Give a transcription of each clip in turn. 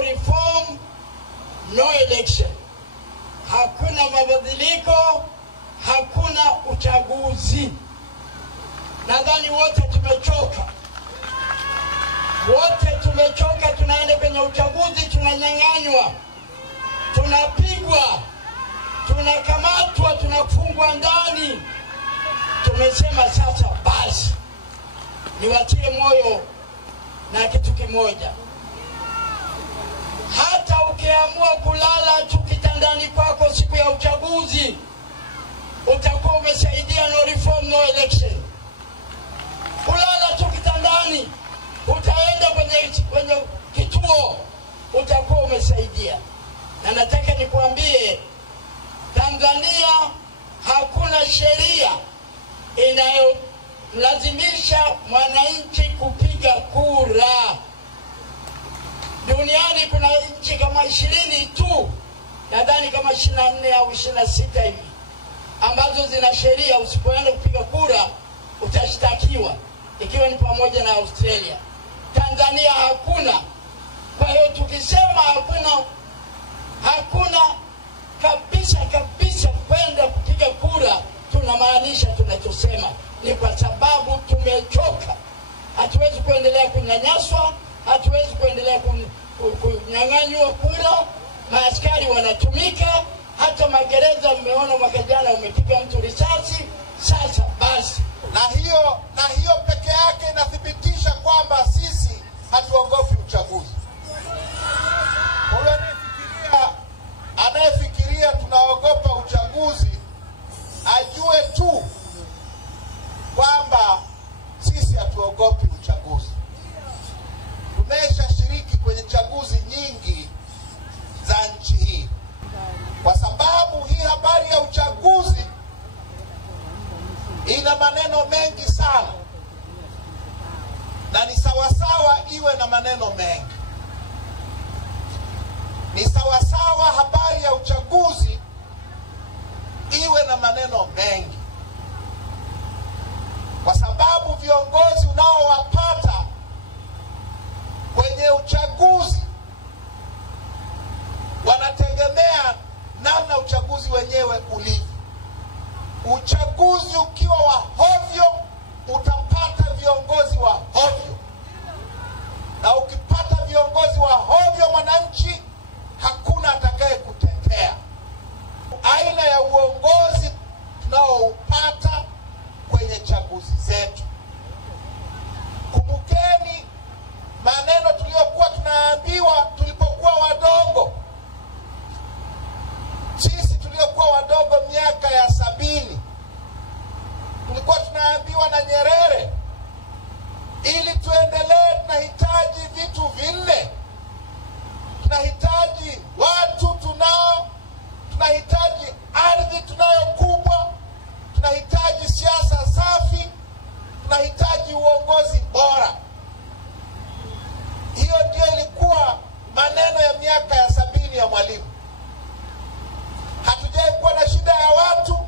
no reform, no election. Hakuna mabadiliko, hakuna uchaguzi. Nadhani wote tumechoka. Wote tumechoka, tunaenda kwenye uchaguzi, tunanyang'anywa, tunapigwa, tunakamatwa, tunafungwa ndani. Tumesema sasa basi. Niwatie moyo na kitu kimoja. Hata ukiamua kulala tu kitandani kwako siku ya uchaguzi, utakuwa umesaidia no reform, no election. Kulala tu kitandani, utaenda kwenye kituo, utakuwa umesaidia. Na nataka nikuambie, Tanzania hakuna sheria inayolazimisha mwananchi kupiga kura. Duniani kuna nchi kama 20 tu, nadhani kama 24 au 26 hivi, ambazo zina sheria usipoenda kupiga kura utashtakiwa, ikiwa ni pamoja na Australia. Tanzania hakuna. Kwa hiyo tukisema hakuna kabisa kwenda kupiga kura, tunamaanisha tunachosema. Ni kwa sababu tumechoka. Hatuwezi kuendelea kunyanyaswa, hatuwezi kuendelea kunyang'anywa kura. Maaskari wanatumika, hata magereza mmeona mwaka jana umepiga mtu risasi. Sasa basi. Na hiyo peke yake inathibitisha kwamba sisi hatuogopi uchaguzi. Anayefikiria tunaogopa uchaguzi ajue tu kwamba sisi hatuogopi uchaguzi. Tumeshashiriki kwenye chaguzi nyingi za nchi hii. Kwa sababu hii habari ya uchaguzi ina maneno mengi sana, na ni sawasawa iwe na maneno mengi. Ni sawasawa habari ya uchaguzi iwe na maneno mengi, kwa sababu viongozi unaowapata kwenye uchaguzi wanategemea namna uchaguzi wenyewe ulivyo. Uchaguzi ukiwa wa hovyo, utapata viongozi wa hovyo. Na ukipata viongozi wa hovyo, mwananchi hakuna atakaye kutetea. Aina ya uongozi tunaoupata kwenye chaguzi zetu. Kumbukeni maneno tuliyokuwa tunaambiwa tulipokuwa wadogo. Sisi tuliokuwa wadogo miaka ya 70, tulikuwa tunaambiwa na Nyerere, ili tuendelee tunahitaji vitu vinne. Tunahitaji watu tunao, tunahitaji ardhi tunayo kubwa, tunahitaji siasa safi, tunahitaji uongozi bora. Hiyo ndio ilikuwa maneno ya miaka ya 70 ya Mwalimu. Hatujai kuwa na shida ya watu,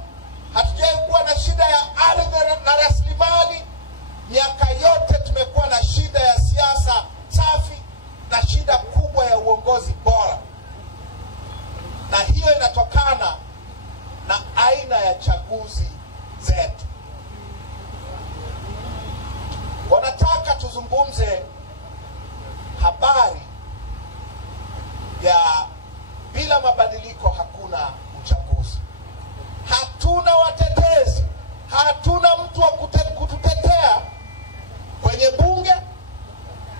hatujai kuwa na shida ya ardhi na rasilimali. Miaka yote tumekuwa na shida ya siasa safi na shida kubwa ya uongozi bora. Na hiyo inatokana na aina ya chaguzi zetu. Wanataka tuzungumze habari ya bila mabadiliko hakuna uchaguzi. Hatuna watetezi, hatuna mtu wa kututetea kwenye bunge,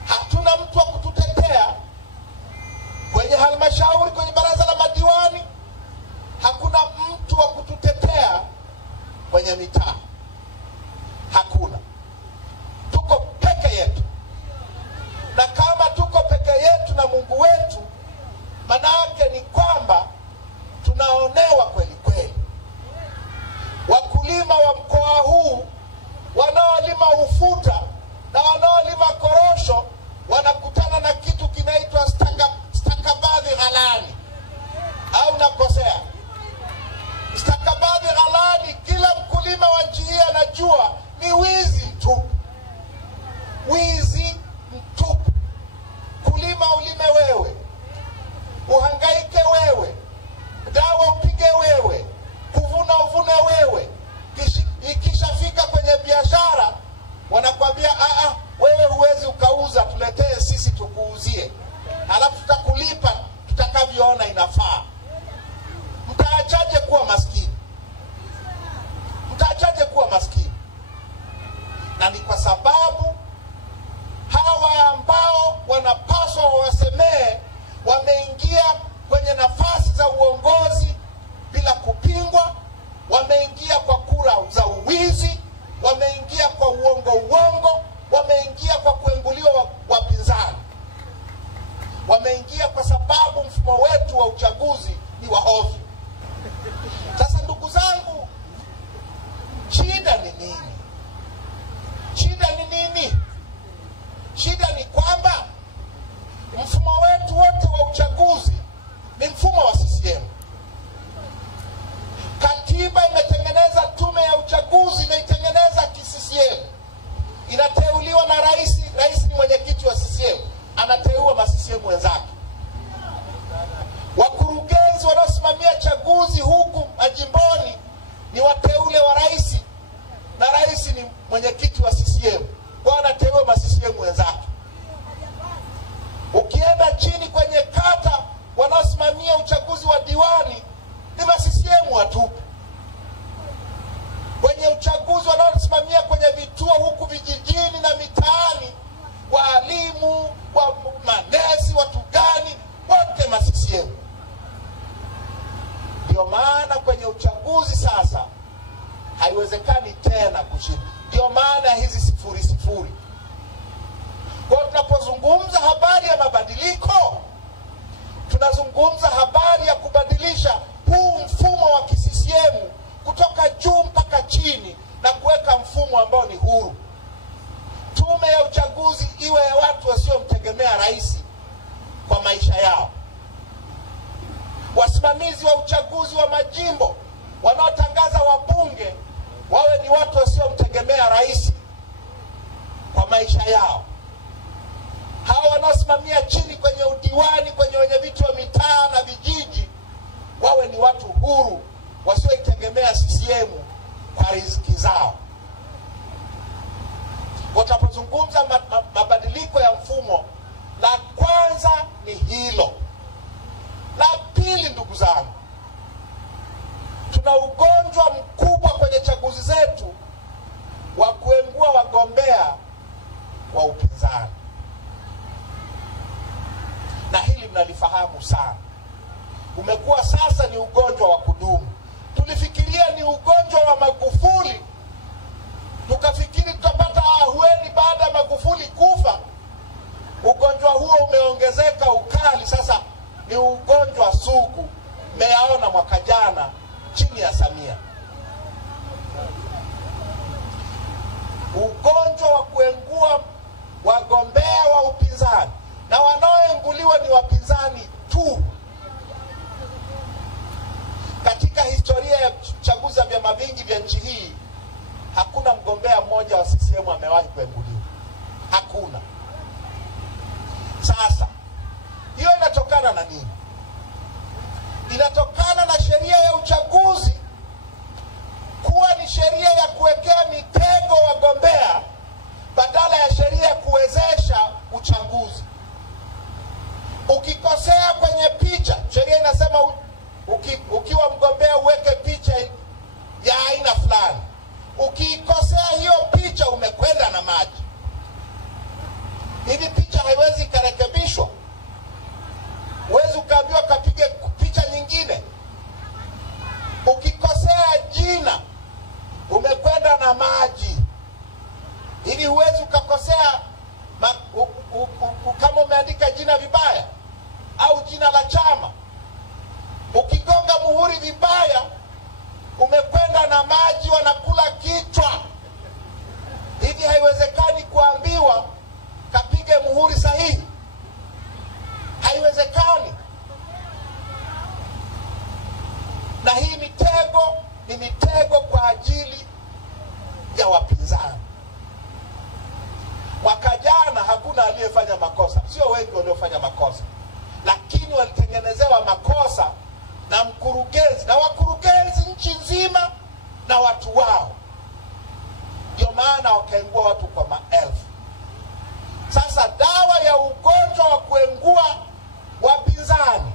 hatuna mtu wa kututetea kwenye halmashauri, kwenye baraza la madiwani, hakuna mtu wa kututetea kwenye mitaa. Hakuna. Tuko peke yetu. Na kama tuko peke yetu na Mungu wetu, maana yake ni kwamba tunaonewa kweli kweli. Wakulima wa mkoa huu wanaolima ufuta na wanaolima korosho wanakutana na kitu kinaitwa stakabadhi ghalani. Au nakosea? Stakabadhi ghalani, kila mkulima wa inafaa. Mtaachaje kuwa maskini? Mtaachaje kuwa maskini? Na ni kwa sababu hawa ambao wanapaswa wawasemee wameingia kwenye nafasi za uongozi bila kupingwa, wameingia kwa kura za uwizi, wameingia kwa uongo, wameingia kwa kuenguliwa wapinzani, wameingia kwa sababu mfumo wetu wa uchaguzi ni wa ovyo. Sasa ndugu zangu, shida ni nini? Shida ni nini? Shida ni kwamba mfumo wetu wote wa uchaguzi ni mfumo wa CCM. Katiba imetengeneza tume ya uchaguzi, imeitengeneza ki-CCM. Inateuliwa na rais, rais ni mwenyekiti wa CCM, anateua ma-CCM wenzake. Wakurugenzi wanaosimamia chaguzi huku majimboni ni wateule wa rais, na rais ni mwenyekiti wa CCM, kwa anateua ma-CCM wenzake. Ukienda chini kwenye kata, wanaosimamia uchaguzi wa diwani ni ma-CCM watupu. Kwenye uchaguzi wanaosimamia kwenye vituo huku vijijini na mitaani, walimu, manesi, watu gani, wote ma-CCM. Ndio maana kwenye uchaguzi sasa haiwezekani tena kushinda. Ndio maana hizi 0-0. Kwa tunapozungumza habari ya mabadiliko, tunazungumza habari ya kubadilisha huu mfumo wa ki-CCM kutoka juu mpaka chini na kuweka mfumo ambao ni huru. Tume ya uchaguzi iwe ya watu wasiomtegemea rais kwa maisha yao. Wasimamizi wa uchaguzi wa majimbo wanaotangaza wabunge wawe ni watu wasiomtegemea rais kwa maisha yao. Hawa wanaosimamia chini kwenye udiwani, kwenye wenyeviti wa mitaa na vijiji, wawe ni watu huru wasioitegemea CCM kwa riziki zao. Tunapozungumza mabadiliko ya mfumo, la kwanza ni hilo. La pili, ndugu zangu, tuna ugonjwa mkubwa kwenye chaguzi zetu wa kuengua wagombea wa upinzani, na hili mnalifahamu sana. Umekuwa sasa ni ugonjwa wa kudumu. Tulifikiria ni ugonjwa wa Magufuli, tukafikiri tutapata ahueni baada ya Magufuli kufa. Ugonjwa huo umeongezeka ukali, sasa ni ugonjwa sugu. Mmeyaona mwaka jana chini ya Samia. Ugonjwa wa kuengua wagombea wa upinzani, na wanaoenguliwa ni wapinzani tu. Katika historia ya chaguzi za vyama vingi vya nchi hii, hakuna mgombea mmoja wa CCM amewahi kuenguliwa. Hakuna. Sasa hiyo inatokana na nini? Inatokana na sheria ya uchaguzi kuwa ni sheria ya kuwekea mitego wagombea badala ya sheria ya kuwezesha uchaguzi. Ukikosea kwenye picha, sheria inasema ukiwa mgombea uweke picha ya aina fulani. Ukikosea hiyo picha, umekwenda na maji. Hivi picha haiwezi karekebishwa. Huwezi ukaambiwa kapige picha nyingine. Ukikosea jina, umekwenda na maji. Hivi huwezi ukakosea kama umeandika jina vibaya au jina la chama. Ukigonga muhuri vibaya, umekwenda na maji, wanakula kichwa. Hivi haiwezekani kuambiwa kapige muhuri sahihi. Haiwezekani. Na hii mitego ni mitego kwa ajili ya wapinzani. Mwaka jana hakuna aliyefanya makosa. Sio wengi waliofanya makosa, lakini walitengenezewa makosa na mkurugenzi na wakurugenzi nchi nzima na watu wao. Ndio maana wakaengua watu kwa maelfu. Sasa dawa ya ugonjwa wa kuengua wapinzani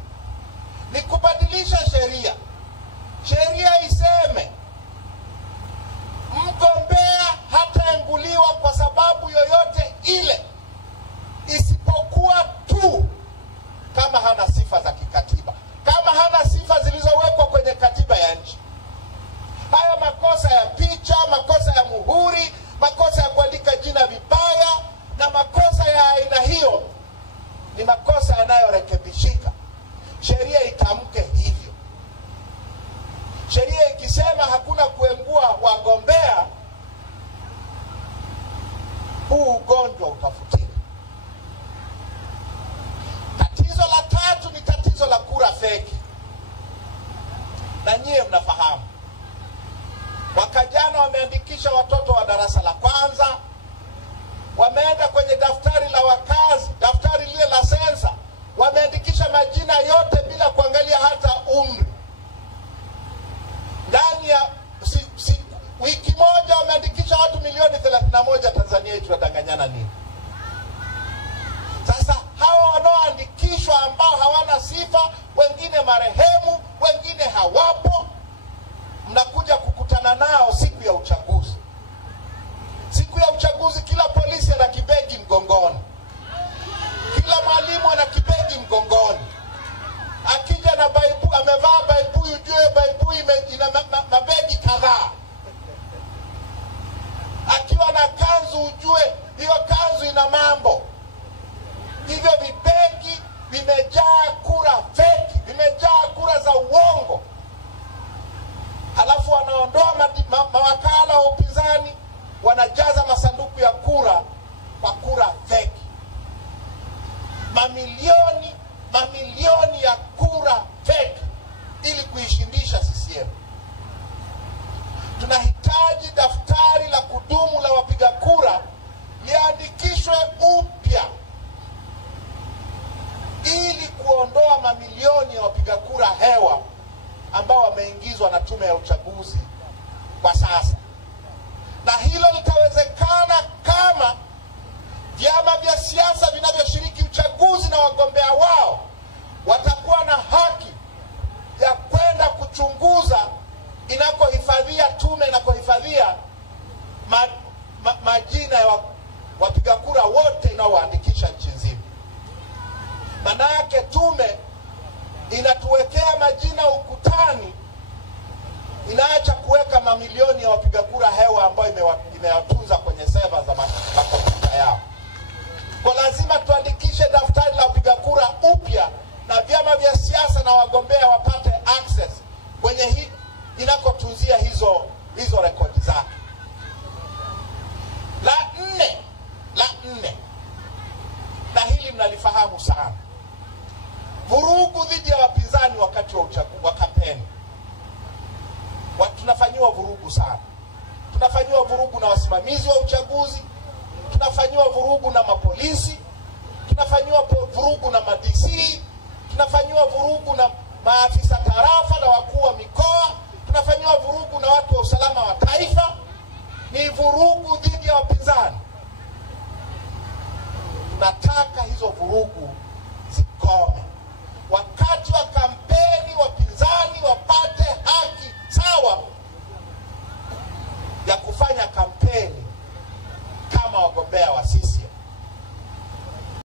marehemu, wengine hawapo. Mnakuja kukutana nao siku ya uchaguzi. Siku ya uchaguzi kila polisi ana kibegi mgongoni, kila mwalimu ana kibegi mgongoni. Akija na baibu, amevaa baibu, ujue baibu ina mabegi kadhaa. Akiwa na kanzu, ujue hiyo kanzu ina mambo. Hivyo vibegi vimejaa kura feki, vimejaa kura za uongo. Halafu wanaondoa mawakala wa upinzani, wanajaza masanduku ya kura kwa kura feki. Mamilioni ya kura feki ili kuishindisha CCM. Tunahitaji daftari la kudumu la wapiga kura liandikishwe upya ili kuondoa mamilioni ya wapiga kura hewa ambao wameingizwa na tume ya uchaguzi kwa sasa. Na hilo litawezekana kama vyama vya siasa vinavyoshiriki uchaguzi na wagombea wao watakuwa na haki ya kwenda kuchunguza inakohifadhia tume na kuhifadhia majina ya wapiga kura wote inaoandikisha nchi nzima. Manake tume inatuwekea majina ukutani, inaacha kuweka mamilioni ya wapiga kura hewa ambayo imewatunza kwenye seva za makompyuta yao. Kwa lazima tuandikishe daftari la wapiga kura upya, na vyama vya siasa na wagombea wapate access kwenye hii inakotunzia hizo rekodi zake. La nne, na hili mnalifahamu sana, vurugu dhidi ya wapinzani wakati wa kampeni. Tunafanyiwa vurugu sana. Tunafanyiwa vurugu na wasimamizi wa uchaguzi, tunafanyiwa vurugu na mapolisi, tunafanyiwa vurugu na ma-DC, tunafanyiwa vurugu na maafisa tarafa na wakuu wa mikoa, tunafanyiwa vurugu na watu wa usalama wa taifa. Ni vurugu dhidi ya wapinzani. Tunataka hizo vurugu zikome. Wakati wa kampeni wapinzani wapate haki sawa ya kufanya kampeni kama wagombea wa sisi.